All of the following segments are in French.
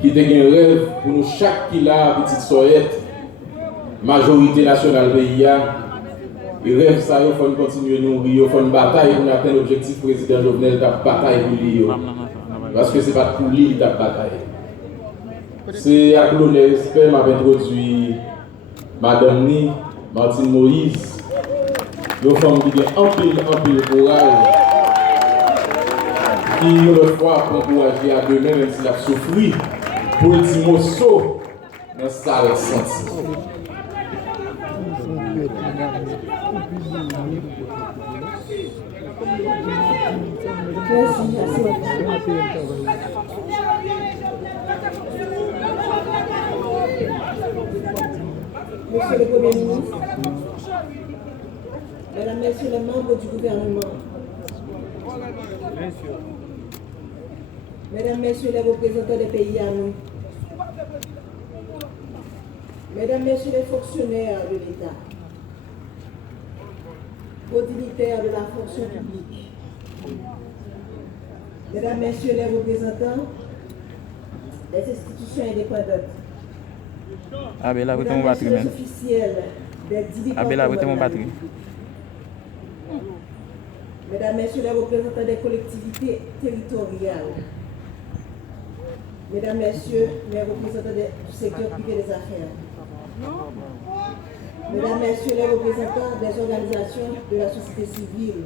qui était un rêve pour nous, chaque qui l'a, petite soyette, majorité nationale pays. Et rêve ça, il faut continuer à nourrir, il faut une bataille pour atteindre l'objectif président Jovenel, la bataille pour lui. Parce que ce n'est pas pour lui la bataille. C'est à l'honneur respect m'a introduit Madame Ni, Martine Moïse, nos femmes qui ont un pile courage, qui une fois encouragé à demain, même s'il a souffert, pour le petit morceau dans sa ressenti. Monsieur le Premier ministre, Mesdames, Messieurs les membres du gouvernement, Mesdames, Messieurs les représentants des pays amis, Mesdames, Messieurs les fonctionnaires de l'État, aux dignitaires de la fonction publique, Mesdames, Messieurs les représentants des institutions indépendantes, Abela, vous êtes mon batterie, Mesdames, Messieurs les officiels des 10 Abela, vous êtes mon batterie. Mesdames, Messieurs les représentants des collectivités territoriales, Mesdames, Messieurs les représentants du secteur privé des affaires, Mesdames, Messieurs les représentants des organisations de la société civile,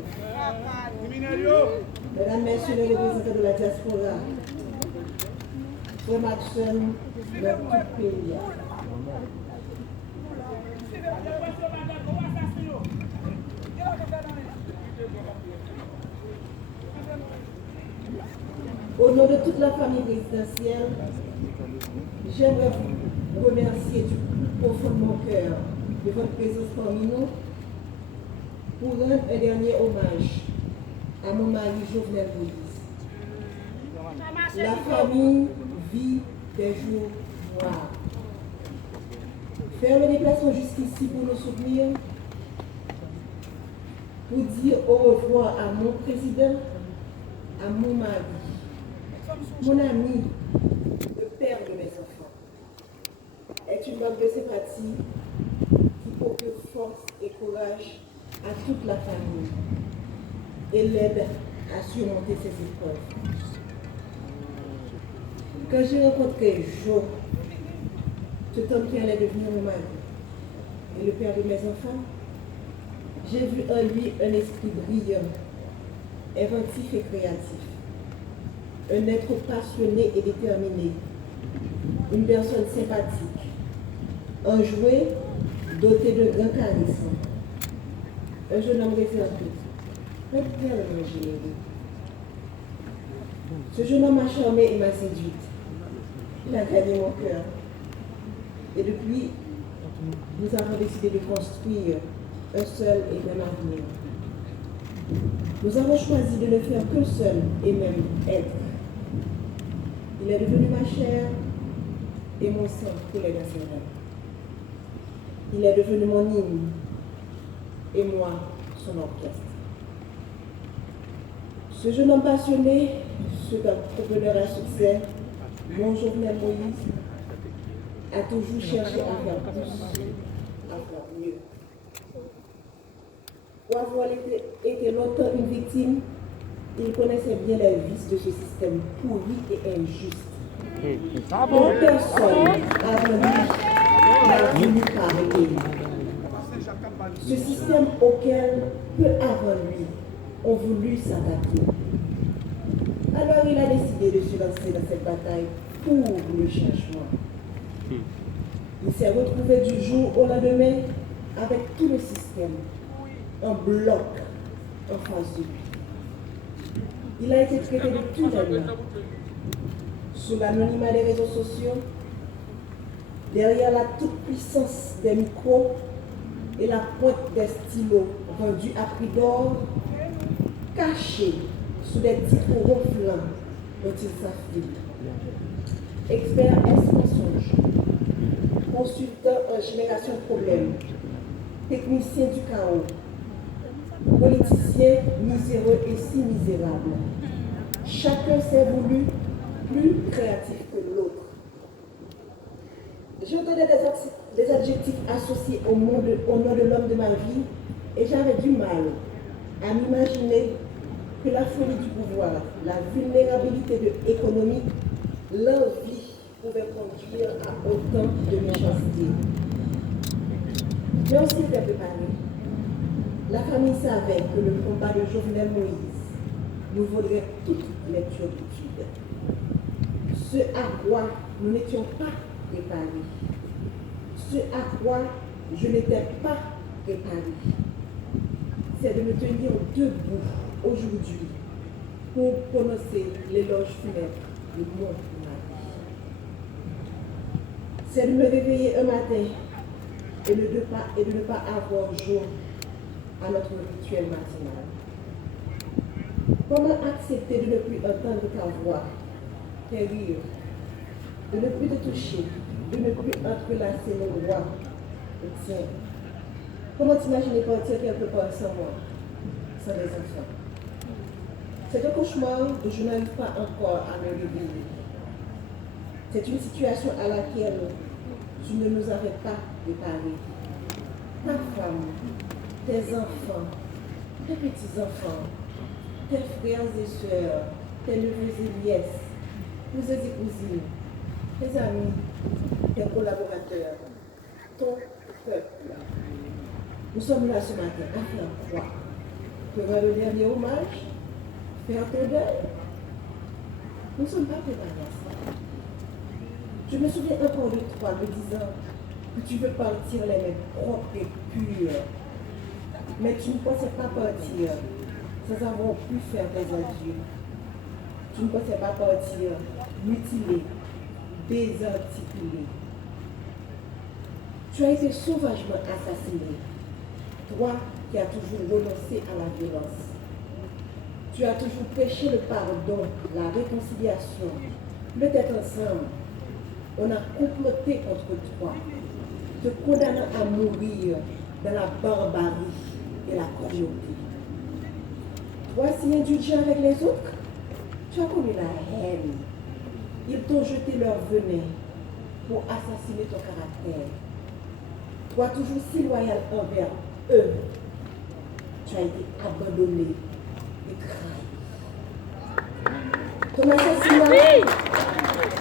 Mesdames, Messieurs les représentants de la diaspora, Frère Maxime, de tout pays. Au nom de toute la famille présidentielle, j'aimerais vous remercier du plus profond de mon cœur de votre présence parmi nous pour rendre un dernier hommage à mon mari Jovenel Moïse. La famille vit des jours noirs. Faire le déplacement jusqu'ici pour nous soutenir, pour dire au revoir à mon président, à mon mari, mon ami, le père de mes enfants, est une marque de sympathie qui procure force et courage à toute la famille et l'aide à surmonter ces épreuves. Quand j'ai rencontré Jo, cet homme qui allait devenir mon mari et le père de mes enfants, j'ai vu en lui un esprit brillant, inventif et créatif. Un être passionné et déterminé, une personne sympathique, enjoué, doté de grand charisme, un jeune homme réservé, tellement généreux. Ce jeune homme m'a charmé et m'a séduite. Il a gagné mon cœur. Et depuis, nous avons décidé de construire un seul et même avenir. Nous avons choisi de ne faire qu'un seul et même être. Il est devenu ma chair et mon sang coulait dans ses veines. Il est devenu mon hymne et moi son orchestre. Ce jeune homme passionné, ce entrepreneur à succès, mon Jovenel Moïse, a toujours cherché à faire plus, à faire mieux. Pour avoir été longtemps une victime, il connaissait bien les vices de ce système pourri et injuste. Dont personne avant lui n'a voulu parler. Ce système auquel peu avant lui ont voulu s'attaquer. Alors il a décidé de se lancer dans cette bataille pour le changement. Il s'est retrouvé du jour au lendemain avec tout le système en bloc en face de lui. Il a été traité de tout jamais. Sous l'anonymat des réseaux sociaux, derrière la toute-puissance des micros et la pointe des stylos rendus à prix d'or, caché sous des titres ronflants dont il s'affile. Expert mensonge, consultant en génération de problèmes, technicien du chaos, politicien miséreux et si misérable. Chacun s'est voulu plus créatif que que l'autre. J'entendais des adjectifs associés au nom de l'homme de ma vie et j'avais du mal à m'imaginer que la folie du pouvoir, la vulnérabilité économique, l'envie pouvaient conduire à autant de méchanceté. Mais on s'était préparé. La famille savait que le combat de Jovenel Moïse nous vaudrait toute lecture d'études. Ce à quoi nous n'étions pas préparés. Ce à quoi je n'étais pas préparé. C'est de me tenir debout aujourd'hui pour prononcer l'éloge funèbre de mon mari. C'est de me réveiller un matin et de ne pas avoir jour à notre rituel matinal. Comment accepter de ne plus entendre ta voix, tes rires, de ne plus te toucher, de ne plus entrelacer nos doigts, le tien? Comment t'imaginer partir quelque part sans moi, sans les enfants? C'est un cauchemar dont je n'arrive pas encore à me réveiller. C'est une situation à laquelle tu ne nous avais pas préparés. Ta femme, tes enfants, tes petits-enfants, tes frères et sœurs, tes neveux et nièces, cousins et cousines, tes amis, tes collaborateurs, ton peuple. Nous sommes là ce matin à faire quoi? Pour rendre le dernier hommage? Faire ton deuil? Nous ne sommes pas préparés à ça. Je me souviens encore de toi me disant que tu veux partir les mains propres et pures. Mais tu ne pensais pas partir sans avoir pu faire tes adieux. Tu ne pensais pas partir mutilé, désarticulé. Tu as été sauvagement assassiné. Toi qui as toujours renoncé à la violence. Tu as toujours prêché le pardon, la réconciliation, le tête ensemble. On a comploté contre toi, te condamnant à mourir dans la barbarie et la cruauté. Toi, si indulgent avec les autres, tu as connu la haine. Ils t'ont jeté leur venin pour assassiner ton caractère. Toi, toujours si loyal envers eux, tu as été abandonné et trahi. Ton assassinat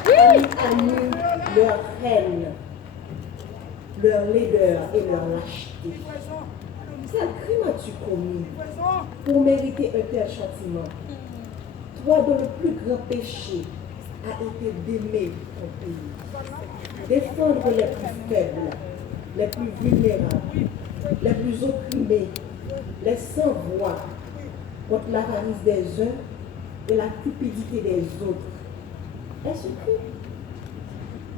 a mis à nu leur haine, leur laideur et leur lâcheté. Quel crime as-tu commis pour mériter un tel châtiment? Toi dont le plus grand péché a été d'aimer ton pays, défendre les plus faibles, les plus vulnérables, les plus opprimés, les sans-voix, contre l'avarice des uns et la cupidité des autres. Est-ce que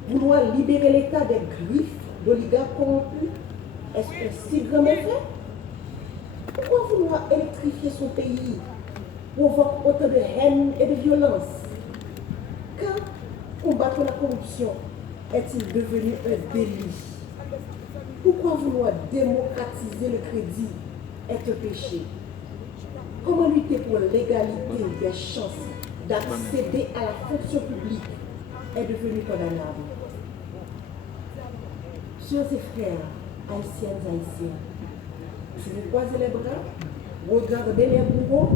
vouloir libérer l'État des griffes d'oligarques corrompus, est-ce un si grand méfait? Pourquoi vouloir électrifier son pays, provoque autant de haine et de violence? Quand combattre la corruption est-il devenu un délit? Pourquoi vouloir démocratiser le crédit est un péché? Comment lutter pour l'égalité des chances d'accéder à la fonction publique est devenu condamnable? Sœurs et frères, haïtiennes, haïtiens, si vous croisez les bras, regardez les bourreaux,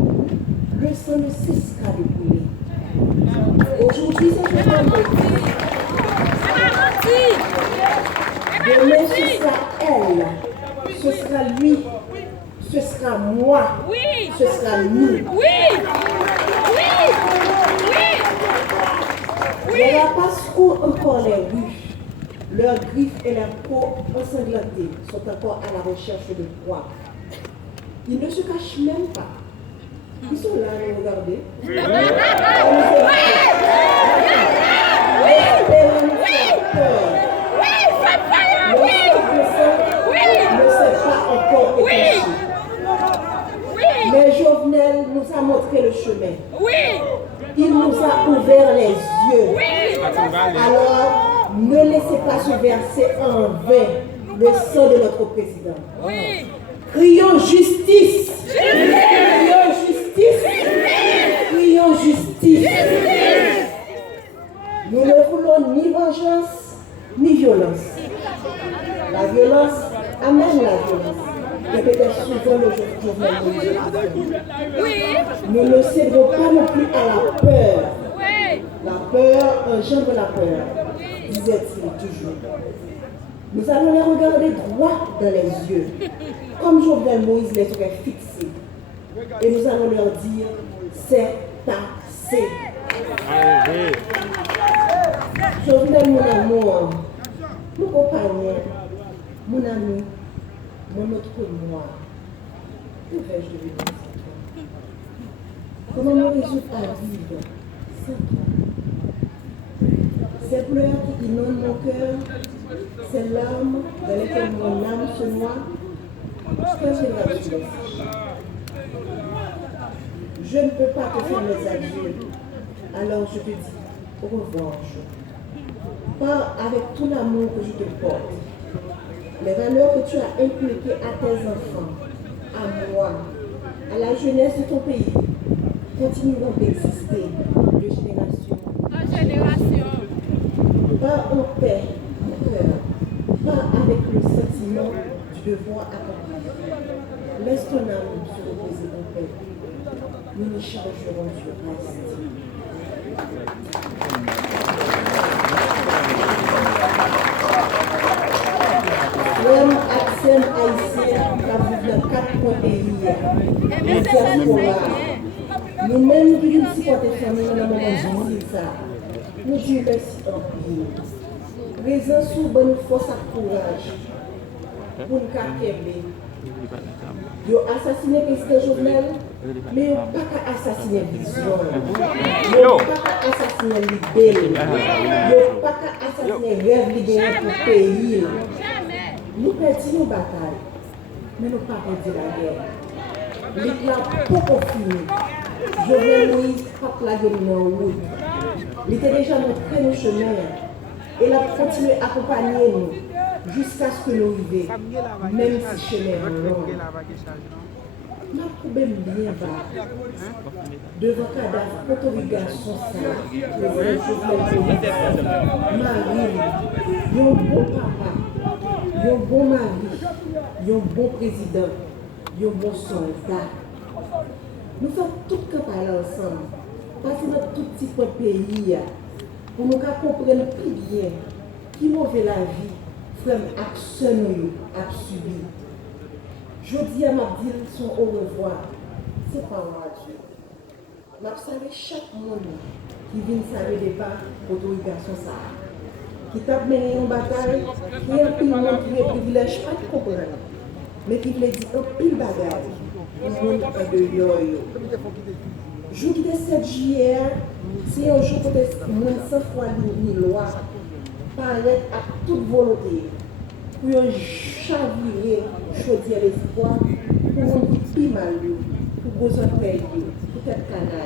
le sang ne cessera de couler. Aujourd'hui, c'est un vendredi. Demain, ce sera elle, ce sera lui, ce sera moi, ce sera nous. Les rapaces courent encore les rues. Leurs griffes et leurs peaux ensanglantées sont encore à la recherche de proie. Ils ne se cachent même pas. Ils sont là à nous regarder. Ne s'est pas encore étanché. Mais Jovenel nous a montré le chemin. Il nous a ouvert les yeux. Alors, ne laissez pas se verser en vain le sang de notre président. Crions justice. Crions justice. Crions justice. Nous ne voulons voulons ni vengeance, ni violence. La violence amène la violence. Et peut-être souvent le nous ne cédons pas non plus à la peur. La peur engendre la peur, disait-il toujours. Nous allons les regarder droit dans les yeux, comme Jovenel Moïse les aurait fixés. Et nous allons leur dire, c'est assez. Jovenel, mon amour, mon compagnon, mon ami, mon autre moi, que vais-je devenir sans toi? Comment me résoudre à vivre sans toi? Ces pleurs qui inondent mon cœur, ces larmes dans lesquelles mon âme se noie, ce que je vais te laisser. Je ne peux pas te faire mes adieux, alors je te dis au revoir. Pars avec tout l'amour que je te porte. Les valeurs que tu as inculquées à tes enfants, à moi, à la jeunesse de ton pays, continueront d'exister de génération en génération. Pars en paix, mon cœur. Pars avec le sentiment du devoir accompli. Laisse ton âme se reposer en paix. Nous nous chargerons du reste. L'homme accès haïtien qui a vu dans 4 points pays. Nous-mêmes qui nous supportons famille dans le moment difficile ça. Nous disons merci en pile. Présence sous bonne force et courage pour nous capter. Ils ont assassiné le président Jovenel, mais ils n'ont pas qu'à assassiner Vision. Ils n'ont pas qu'à assassiner l'idée. Ils n'ont pas qu'à assassiner le rêve libéré pour le pays. Nous perdons nos batailles, mais nous pas perdu la guerre. L'éclat pour finir. Jovenel Moïse pas la guerre dans le route. Il était déjà montré nos chemins. Et il a continué à accompagner nous jusqu'à ce que nous arrivions, même si le chemin est long. Ma problème bien bas devant cadavre auto-obligation ça, Marie, un bon papa, un bon mari, un bon président, un bon soldat. Nous faisons tout campagne ensemble, parce que notre tout petit pays, pour nous comprendre plus bien qui mauvais la vie, frère action a subi. Je dis à ma dire son au revoir. C'est pas moi Dieu. Je salue chaque monde qui vient saluer les pas autorisation ça. Qui tape mené une bataille, qui a un pile monde qui est privilège pas de comprendre. Mais qui veut dire un pile bagaille. Le monde de yo-yo. Jour de 7 juillet, c'est un jour pour les moins sans foi ni loi, paraître à toute volonté, pour chavirer, choisir l'espoir, pour un petit mal, pour besoin de payer, pour être canal.